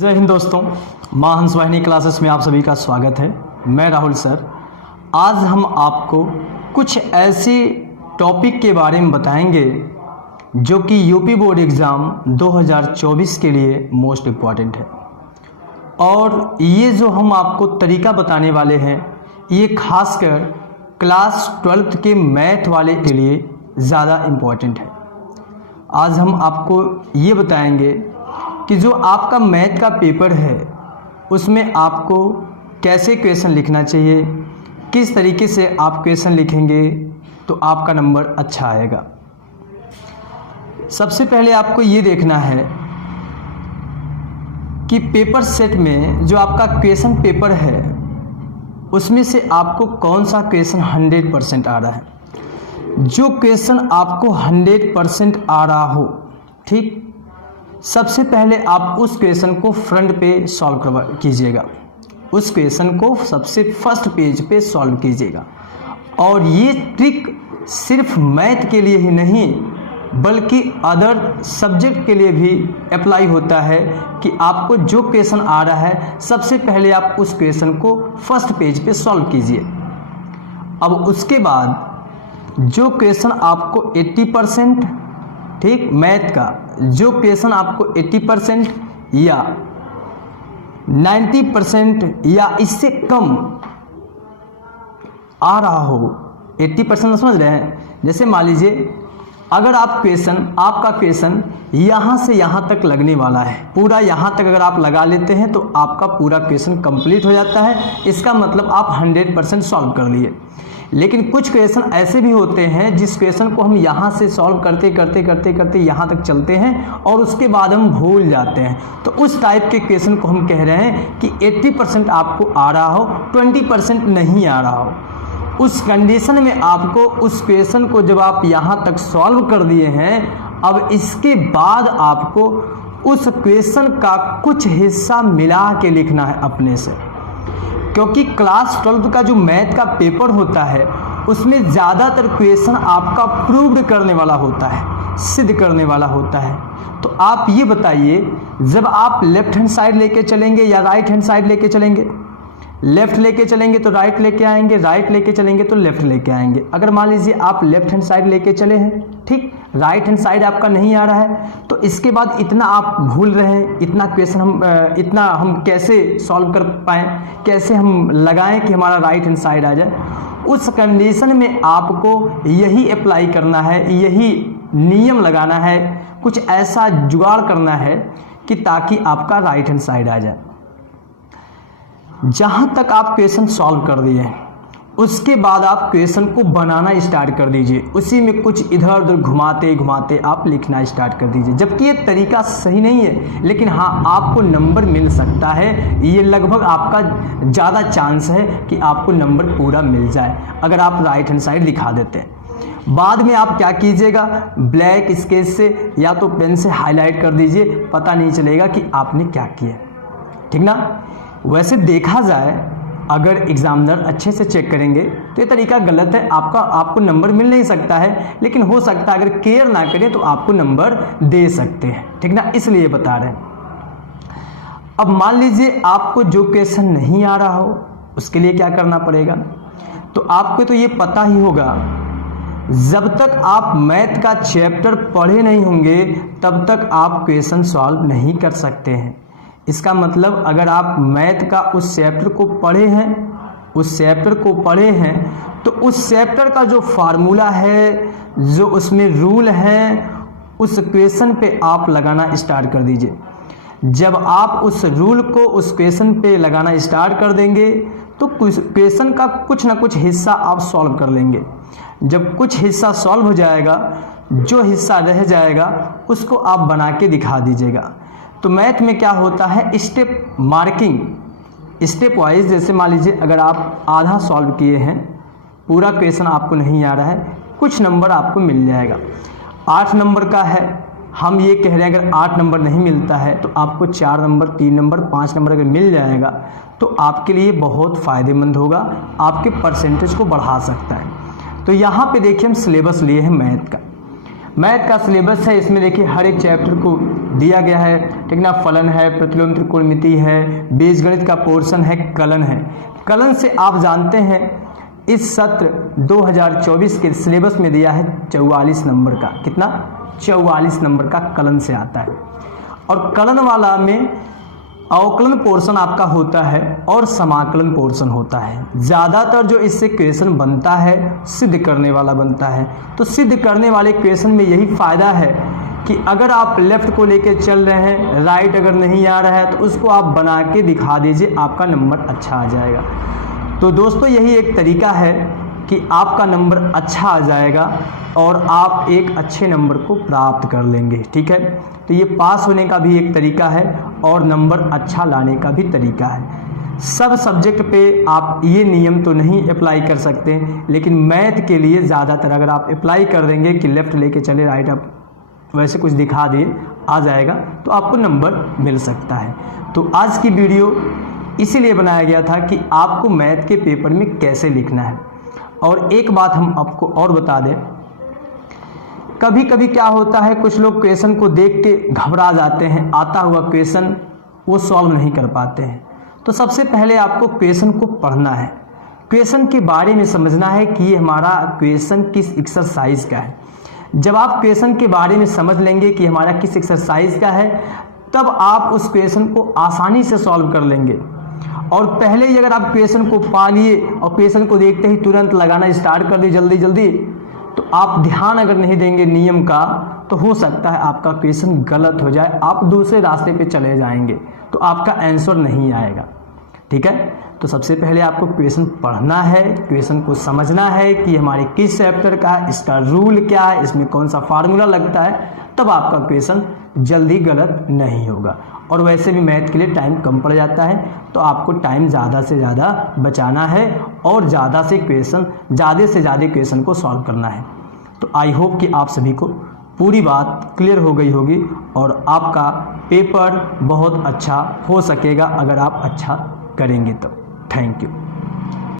जय हिंद दोस्तों, माँ हंस वाहिनी क्लासेस में आप सभी का स्वागत है। मैं राहुल सर। आज हम आपको कुछ ऐसे टॉपिक के बारे में बताएंगे जो कि यूपी बोर्ड एग्ज़ाम 2024 के लिए मोस्ट इम्पॉर्टेंट है। और ये जो हम आपको तरीका बताने वाले हैं ये खासकर क्लास 12th के मैथ वाले के लिए ज़्यादा इम्पॉर्टेंट है। आज हम आपको ये बताएंगे कि जो आपका मैथ का पेपर है उसमें आपको कैसे क्वेश्चन लिखना चाहिए, किस तरीके से आप क्वेश्चन लिखेंगे तो आपका नंबर अच्छा आएगा। सबसे पहले आपको ये देखना है कि पेपर सेट में जो आपका क्वेश्चन पेपर है उसमें से आपको कौन सा क्वेश्चन 100% आ रहा है। जो क्वेश्चन आपको 100% आ रहा हो, ठीक, सबसे पहले आप उस क्वेश्चन को फ्रंट पे सॉल्व कीजिएगा। उस क्वेश्चन को सबसे फर्स्ट पेज पे सॉल्व कीजिएगा। और ये ट्रिक सिर्फ मैथ के लिए ही नहीं बल्कि अदर सब्जेक्ट के लिए भी अप्लाई होता है कि आपको जो क्वेश्चन आ रहा है सबसे पहले आप उस क्वेश्चन को फर्स्ट पेज पे सॉल्व कीजिए। अब उसके बाद जो क्वेश्चन आपको 80%, ठीक, मैथ का जो क्वेश्चन आपको 80% या 90% या इससे कम आ रहा हो, 80% समझ रहे हैं। जैसे मान लीजिए अगर आपका क्वेश्चन यहाँ से यहाँ तक लगने वाला है, पूरा यहाँ तक अगर आप लगा लेते हैं तो आपका पूरा क्वेश्चन कंप्लीट हो जाता है। इसका मतलब आप 100% सॉल्व कर लिए। लेकिन कुछ क्वेश्चन ऐसे भी होते हैं जिस क्वेश्चन को हम यहाँ से सॉल्व करते करते यहाँ तक चलते हैं और उसके बाद हम भूल जाते हैं। तो उस टाइप के क्वेश्चन को हम कह रहे हैं कि 80% आपको आ रहा हो, 20% नहीं आ रहा हो। उस कंडीशन में आपको उस क्वेश्चन को जब आप यहाँ तक सॉल्व कर दिए हैं, अब इसके बाद आपको उस क्वेश्चन का कुछ हिस्सा मिला के लिखना है अपने से। क्योंकि क्लास 12th का जो मैथ का पेपर होता है उसमें ज़्यादातर क्वेश्चन आपका प्रूव्ड करने वाला होता है, सिद्ध करने वाला होता है। तो आप ये बताइए, जब आप लेफ्ट हैंड साइड लेके चलेंगे या राइट हैंड साइड लेके चलेंगे? लेफ्ट लेके चलेंगे तो राइट लेके आएंगे, राइट लेके चलेंगे तो लेफ्ट लेके आएंगे। अगर मान लीजिए आप लेफ्ट हैंड साइड लेके चले हैं, ठीक, राइट हैंड साइड आपका नहीं आ रहा है, तो इसके बाद इतना आप भूल रहे हैं, इतना हम कैसे सॉल्व कर पाएँ, कैसे हम लगाएं कि हमारा राइट हैंड साइड आ जाए। उस कंडीशन में आपको यही अप्लाई करना है, यही नियम लगाना है, कुछ ऐसा जुगाड़ करना है कि ताकि आपका राइट हैंड साइड आ जाए। जहाँ तक आप क्वेश्चन सॉल्व कर दिए उसके बाद आप क्वेश्चन को बनाना स्टार्ट कर दीजिए। उसी में कुछ इधर उधर घुमाते घुमाते आप लिखना स्टार्ट कर दीजिए। जबकि ये तरीका सही नहीं है, लेकिन हाँ आपको नंबर मिल सकता है। ये लगभग आपका ज़्यादा चांस है कि आपको नंबर पूरा मिल जाए अगर आप राइट हैंड साइड लिखा देते हैं। बाद में आप क्या कीजिएगा, ब्लैक स्केच से या तो पेन से हाईलाइट कर दीजिए, पता नहीं चलेगा कि आपने क्या किया, ठीक ना। वैसे देखा जाए अगर एग्जामिनर अच्छे से चेक करेंगे तो ये तरीका गलत है, आपको नंबर मिल नहीं सकता है, लेकिन हो सकता है अगर केयर ना करें तो आपको नंबर दे सकते हैं, ठीक ना, इसलिए बता रहे हैं। अब मान लीजिए आपको जो क्वेश्चन नहीं आ रहा हो उसके लिए क्या करना पड़ेगा, तो आपको तो ये पता ही होगा, जब तक आप मैथ का चैप्टर पढ़े नहीं होंगे तब तक आप क्वेश्चन सॉल्व नहीं कर सकते हैं। इसका मतलब अगर आप मैथ का उस चैप्टर को पढ़े हैं तो उस चैप्टर का जो फार्मूला है, जो उसमें रूल है, उस क्वेश्चन पे आप लगाना स्टार्ट कर दीजिए। जब आप उस रूल को उस क्वेश्चन पे लगाना स्टार्ट कर देंगे तो क्वेश्चन का कुछ ना कुछ हिस्सा आप सॉल्व कर लेंगे। जब कुछ हिस्सा सॉल्व हो जाएगा, जो हिस्सा रह जाएगा उसको आप बना के दिखा दीजिएगा। तो मैथ में क्या होता है, स्टेप मार्किंग, स्टेप वाइज। जैसे मान लीजिए अगर आप आधा सॉल्व किए हैं, पूरा क्वेश्चन आपको नहीं आ रहा है, कुछ नंबर आपको मिल जाएगा। 8 नंबर का है, हम ये कह रहे हैं अगर 8 नंबर नहीं मिलता है तो आपको 4 नंबर, 3 नंबर, 5 नंबर अगर मिल जाएगा तो आपके लिए बहुत फ़ायदेमंद होगा, आपके परसेंटेज को बढ़ा सकता है। तो यहाँ पे देखिए हम सिलेबस लिए हैं मैथ का। मैथ का सिलेबस है, इसमें देखिए हर एक चैप्टर को दिया गया है, ठीक ना। फलन है, प्रतिलोम त्रिकोणमिति है, बीजगणित का पोर्शन है, कलन है। कलन से आप जानते हैं इस सत्र 2024 के सिलेबस में दिया है 44 नंबर का, कितना 44 नंबर का कलन से आता है। और कलन वाला में अवकलन पोर्शन आपका होता है और समाकलन पोर्शन होता है। ज़्यादातर जो इससे क्वेश्चन बनता है सिद्ध करने वाला बनता है। तो सिद्ध करने वाले क्वेश्चन में यही फ़ायदा है कि अगर आप लेफ़्ट को लेके चल रहे हैं, राइट अगर नहीं आ रहा है तो उसको आप बना के दिखा दीजिए, आपका नंबर अच्छा आ जाएगा। तो दोस्तों यही एक तरीका है कि आपका नंबर अच्छा आ जाएगा और आप एक अच्छे नंबर को प्राप्त कर लेंगे, ठीक है। तो ये पास होने का भी एक तरीका है और नंबर अच्छा लाने का भी तरीका है। सब सब्जेक्ट पे आप ये नियम तो नहीं अप्लाई कर सकते, लेकिन मैथ के लिए ज़्यादातर अगर आप अप्लाई कर देंगे कि लेफ़्ट लेके चले राइट आप वैसे कुछ दिखा दिए आ जाएगा, तो आपको नंबर मिल सकता है। तो आज की वीडियो इसीलिए बनाया गया था कि आपको मैथ के पेपर में कैसे लिखना है। और एक बात हम आपको और बता दें, कभी कभी क्या होता है, कुछ लोग क्वेश्चन को देख के घबरा जाते हैं, आता हुआ क्वेश्चन वो सॉल्व नहीं कर पाते हैं। तो सबसे पहले आपको क्वेश्चन को पढ़ना है, क्वेश्चन के बारे में समझना है कि ये हमारा क्वेश्चन किस एक्सरसाइज का है। जब आप क्वेश्चन के बारे में समझ लेंगे कि हमारा किस एक्सरसाइज का है, तब आप उस क्वेश्चन को आसानी से सॉल्व कर लेंगे। और पहले ही अगर आप क्वेश्चन को पा लिए और क्वेश्चन को देखते ही तुरंत लगाना स्टार्ट कर दिए जल्दी जल्दी, तो आप ध्यान अगर नहीं देंगे नियम का, तो हो सकता है आपका क्वेश्चन गलत हो जाए, आप दूसरे रास्ते पे चले जाएंगे, तो आपका आंसर नहीं आएगा, ठीक है। तो सबसे पहले आपको क्वेश्चन पढ़ना है, क्वेश्चन को समझना है कि हमारे किस चैप्टर का है, इसका रूल क्या है, इसमें कौन सा फार्मूला लगता है, तब आपका क्वेश्चन जल्दी गलत नहीं होगा। और वैसे भी मैथ के लिए टाइम कम पड़ जाता है, तो आपको टाइम ज़्यादा से ज़्यादा बचाना है और ज़्यादा से ज़्यादा क्वेश्चन को सॉल्व करना है। तो आई होप कि आप सभी को पूरी बात क्लियर हो गई होगी और आपका पेपर बहुत अच्छा हो सकेगा अगर आप अच्छा करेंगे तो। Thank you.